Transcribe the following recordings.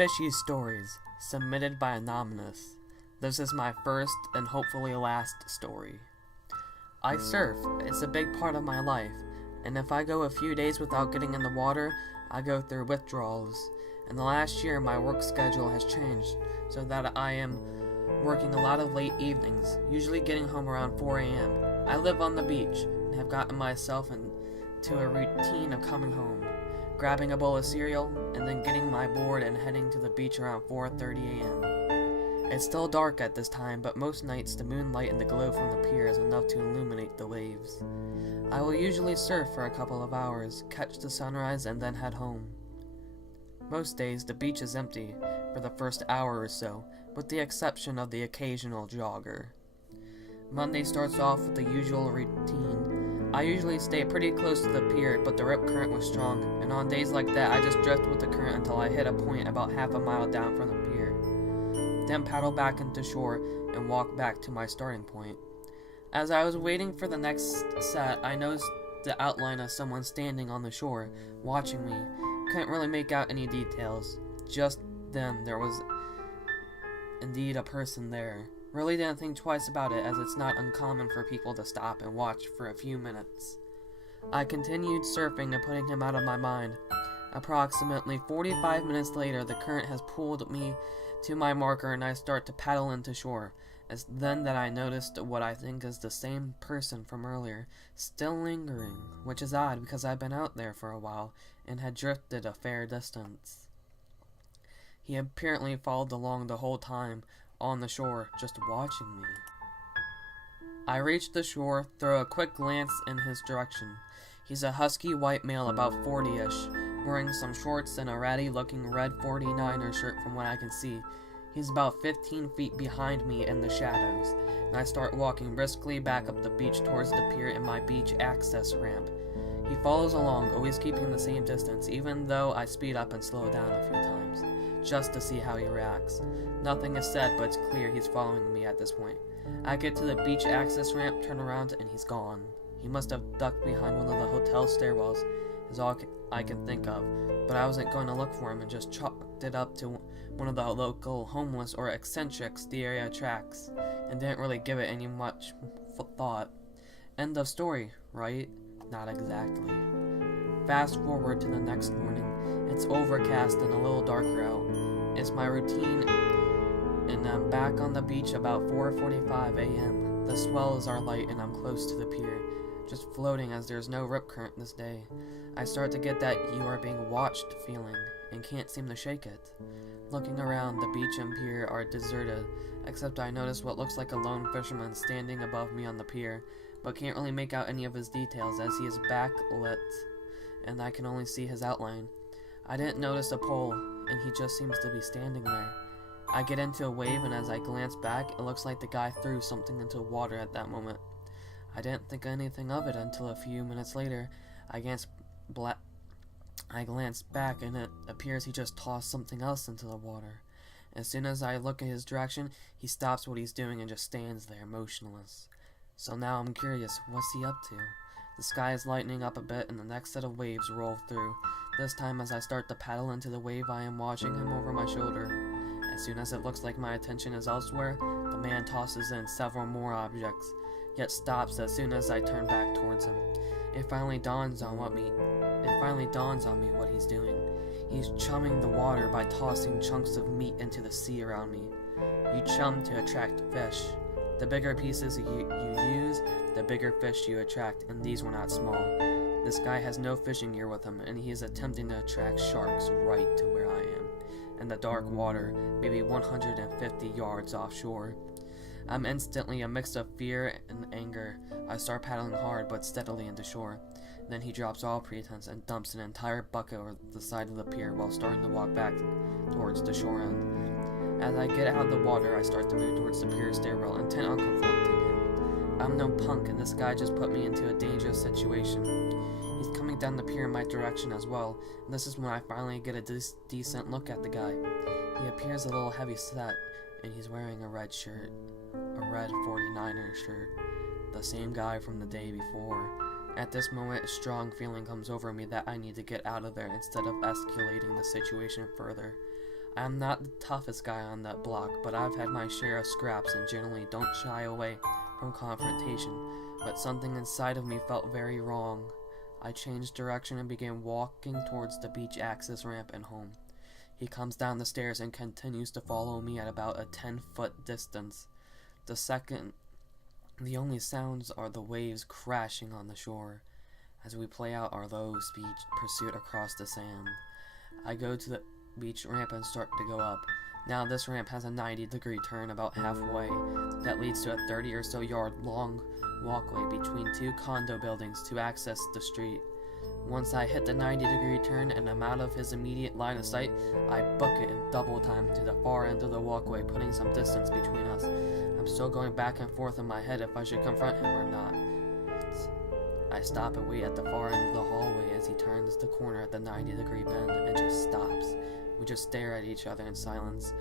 Fishy stories, submitted by Anonymous. This is my first and hopefully last story. I surf, it's a big part of my life, and if I go a few days without getting in the water, I go through withdrawals. In the last year, my work schedule has changed, so that I am working a lot of late evenings, usually getting home around 4 a.m. I live on the beach, and have gotten myself into a routine of coming home, grabbing a bowl of cereal, and then getting my board and heading to the beach around 4:30 a.m. It's still dark at this time, but most nights the moonlight and the glow from the pier is enough to illuminate the waves. I will usually surf for a couple of hours, catch the sunrise, and then head home. Most days the beach is empty for the first hour or so, with the exception of the occasional jogger. Monday starts off with the usual routine. I usually stay pretty close to the pier, but the rip current was strong, and on days like that I just drift with the current until I hit a point about half a mile down from the pier. Then paddle back into shore and walk back to my starting point. As I was waiting for the next set, I noticed the outline of someone standing on the shore, watching me. Couldn't really make out any details. Just then, there was indeed a person there. Really didn't think twice about it, as it's not uncommon for people to stop and watch for a few minutes. I continued surfing and putting him out of my mind. Approximately 45 minutes later, the current has pulled me to my marker and I start to paddle into shore. It's then that I noticed what I think is the same person from earlier, still lingering, which is odd because I've been out there for a while and had drifted a fair distance. He apparently followed along the whole time on the shore, just watching me. I reach the shore, throw a quick glance in his direction. He's a husky white male about 40-ish, wearing some shorts and a ratty-looking red 49er shirt from what I can see. He's about 15 feet behind me in the shadows, and I start walking briskly back up the beach towards the pier and my beach access ramp. He follows along, always keeping the same distance, even though I speed up and slow down a few times, just to see how he reacts. Nothing is said, but it's clear he's following me at this point. I get to the beach access ramp, turn around, and he's gone. He must have ducked behind one of the hotel stairwells, is all I can think of, but I wasn't going to look for him and just chalked it up to one of the local homeless or eccentrics the area attracts, and didn't really give it any much thought. End of story, right? Not exactly. Fast forward to the next morning. It's overcast and a little darker out. It's my routine, and I'm back on the beach about 4:45 a.m. The swells are light and I'm close to the pier, just floating as there's no rip current this day. I start to get that you are being watched feeling, and can't seem to shake it. Looking around, the beach and pier are deserted, except I notice what looks like a lone fisherman standing above me on the pier, but can't really make out any of his details as he is backlit, and I can only see his outline. I didn't notice a pole, and he just seems to be standing there. I get into a wave, and as I glance back, it looks like the guy threw something into water at that moment. I didn't think anything of it until a few minutes later. I glanced back, and it appears he just tossed something else into the water. As soon as I look in his direction, he stops what he's doing and just stands there, motionless. So now I'm curious, what's he up to? The sky is lightening up a bit, and the next set of waves roll through. This time, as I start to paddle into the wave, I am watching him over my shoulder. As soon as it looks like my attention is elsewhere, the man tosses in several more objects, yet stops as soon as I turn back towards him. It finally dawns on me what he's doing. He's chumming the water by tossing chunks of meat into the sea around me. You chum to attract fish. The bigger pieces you use, the bigger fish you attract, and these were not small. This guy has no fishing gear with him, and he is attempting to attract sharks right to where I am, in the dark water, maybe 150 yards offshore. I'm instantly a mix of fear and anger. I start paddling hard but steadily into shore. Then he drops all pretense and dumps an entire bucket over the side of the pier while starting to walk back towards the shore end. As I get out of the water, I start to move towards the pier stairwell, intent on confronting him. I'm no punk, and this guy just put me into a dangerous situation. He's coming down the pier in my direction as well, and this is when I finally get a decent look at the guy. He appears a little heavy set, and he's wearing a red shirt. A red 49er shirt. The same guy from the day before. At this moment, a strong feeling comes over me that I need to get out of there instead of escalating the situation further. I am not the toughest guy on that block, but I've had my share of scraps and generally don't shy away from confrontation, but something inside of me felt very wrong. I changed direction and began walking towards the beach access ramp and home. He comes down the stairs and continues to follow me at about a 10-foot distance. The only sounds are the waves crashing on the shore as we play out our low-speed pursuit across the sand. I go to the beach ramp and start to go up. Now this ramp has a 90-degree turn about halfway that leads to a 30 or so yard long walkway between two condo buildings to access the street. Once I hit the 90-degree turn and I'm out of his immediate line of sight, I book it in double time to the far end of the walkway, putting some distance between us. I'm still going back and forth in my head if I should confront him or not. I stop and wait at the far end of the hallway as he turns the corner at the 90-degree bend and just stops. We just stare at each other in silence.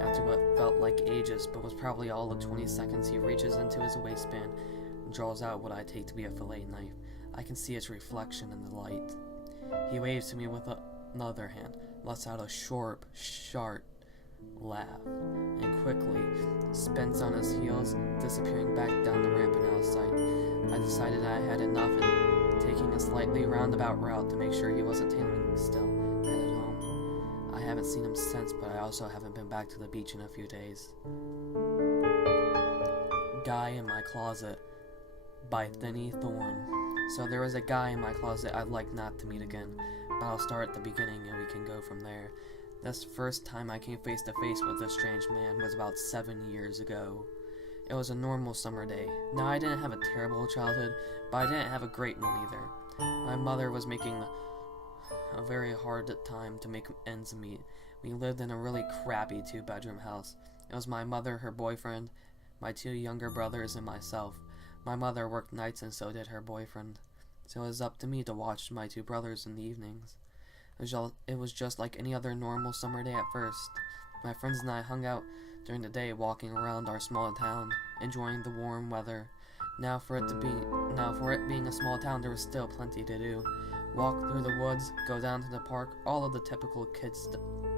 After what felt like ages, but was probably all of 20 seconds, he reaches into his waistband and draws out what I take to be a fillet knife. I can see its reflection in the light. He waves to me with another hand, lets out a short, sharp laugh, and quickly spins on his heels, disappearing back down the ramp and out of sight. I decided I had enough and taking a slightly roundabout route to make sure he wasn't tailing me still, headed home. I haven't seen him since, but I also haven't been back to the beach in a few days. Guy in My Closet by Thinny Thorn. So there is a guy in my closet I'd like not to meet again, but I'll start at the beginning and we can go from there. This first time I came face to face with this strange man was about 7 years ago. It was a normal summer day. Now I didn't have a terrible childhood, but I didn't have a great one either. My mother was making a very hard time to make ends meet. We lived in a really crappy 2-bedroom house. It was my mother, her boyfriend, my 2 younger brothers, and myself. My mother worked nights and so did her boyfriend, so it was up to me to watch my 2 brothers in the evenings. It was just like any other normal summer day at first. My friends and I hung out during the day, walking around our small town, enjoying the warm weather. Now for it being a small town, there was still plenty to do. Walk through the woods, go down to the park, all of the typical kids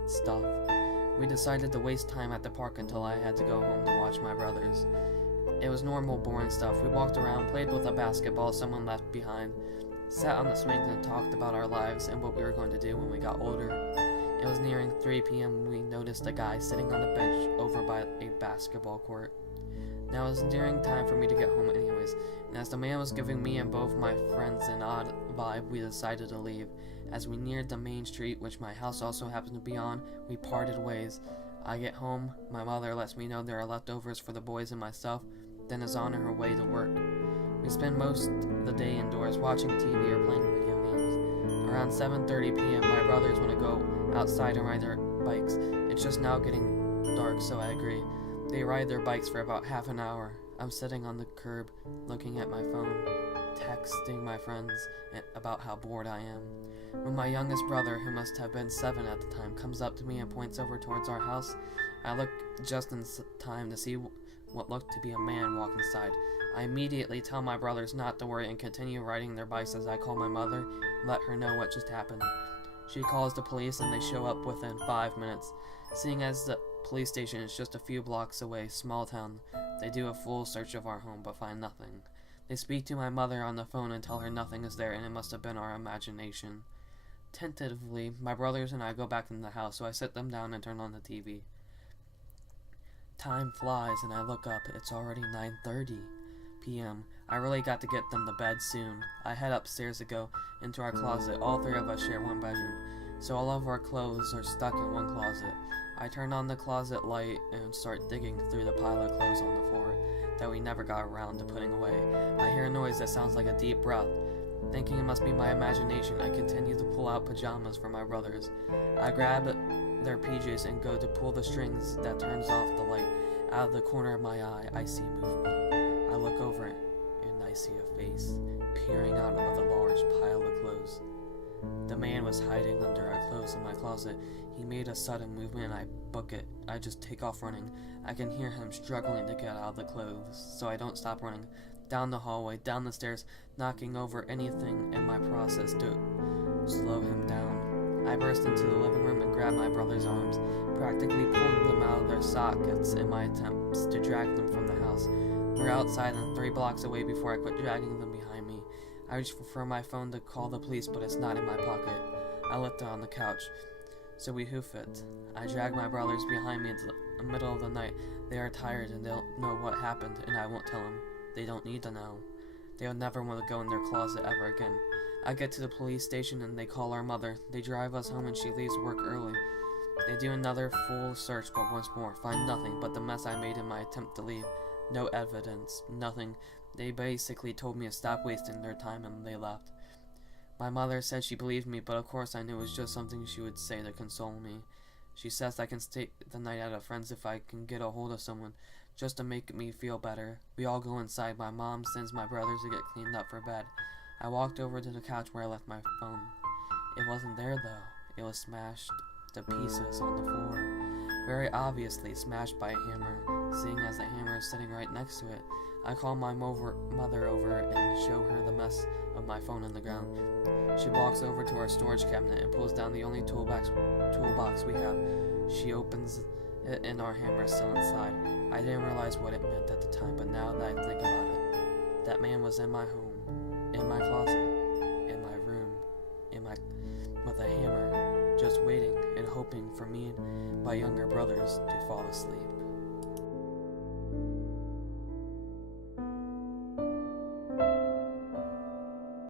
stuff. We decided to waste time at the park until I had to go home to watch my brothers. It was normal, boring stuff. We walked around, played with a basketball someone left behind, sat on the swings and talked about our lives and what we were going to do when we got older. It was nearing 3 p.m. when we noticed a guy sitting on a bench over by a basketball court. Now it was nearing time for me to get home anyways, and as the man was giving me and both my friends an odd vibe, we decided to leave. As we neared the main street, which my house also happened to be on, we parted ways. I get home, my mother lets me know there are leftovers for the boys and myself, then is on her way to work. We spend most of the day indoors watching TV or playing video games. Around 7:30 p.m. my brothers want to go outside and ride their bikes. It's just now getting dark, so I agree. They ride their bikes for about half an hour. I'm sitting on the curb, looking at my phone, texting my friends about how bored I am. When my youngest brother, who must have been 7 at the time, comes up to me and points over towards our house, I look just in time to see what looked to be a man walk inside. I immediately tell my brothers not to worry and continue riding their bikes as I call my mother and let her know what just happened. She calls the police and they show up within 5 minutes. Seeing as the police station is just a few blocks away, small town, they do a full search of our home but find nothing. They speak to my mother on the phone and tell her nothing is there and it must have been our imagination. Tentatively, my brothers and I go back in the house, so I sit them down and turn on the TV. Time flies and I look up. It's already 9:30 p.m. I really got to get them to bed soon. I head upstairs to go into our closet. All 3 of us share one bedroom, so all of our clothes are stuck in one closet. I turn on the closet light and start digging through the pile of clothes on the floor that we never got around to putting away. I hear a noise that sounds like a deep breath. Thinking it must be my imagination, I continue to pull out pajamas for my brothers. I grab their PJs and go to pull the strings that turns off the light. Out of the corner of my eye, I see movement. I look over and I see a face peering out of the large pile of clothes. The man was hiding under our clothes in my closet. He made a sudden movement and I book it. I just take off running. I can hear him struggling to get out of the clothes, so I don't stop running. Down the hallway, down the stairs, knocking over anything in my process to slow him down. I burst into the living room and grab my brother's arms. practically pulling them out of their sockets in my attempts to drag them from the house. We were outside and 3 blocks away before I quit dragging them behind me. I reached for my phone to call the police, but it's not in my pocket. I left it on the couch, so we hoof it. I drag my brothers behind me into the middle of the night. They are tired and they'll know what happened, and I won't tell them. They don't need to know. They'll never want to go in their closet ever again. I get to the police station and they call our mother. They drive us home and she leaves work early. They do another full search, but once more, find nothing but the mess I made in my attempt to leave. No evidence, nothing. They basically told me to stop wasting their time and they left. My mother said she believed me, but of course I knew it was just something she would say to console me. She says I can stay the night at a friend's if I can get a hold of someone, just to make me feel better. We all go inside. My mom sends my brothers to get cleaned up for bed. I walked over to the couch where I left my phone. It wasn't there though. It was smashed to pieces on the floor. Very obviously smashed by a hammer, seeing as the hammer is sitting right next to it. I call my mother over and show her the mess of my phone on the ground. She walks over to our storage cabinet and pulls down the only toolbox we have. She opens it and our hammer is still inside. I didn't realize what it meant at the time, but now that I think about it, that man was in my home, in my closet, in my room, with a hammer, just waiting and hoping for me and my younger brothers to fall asleep.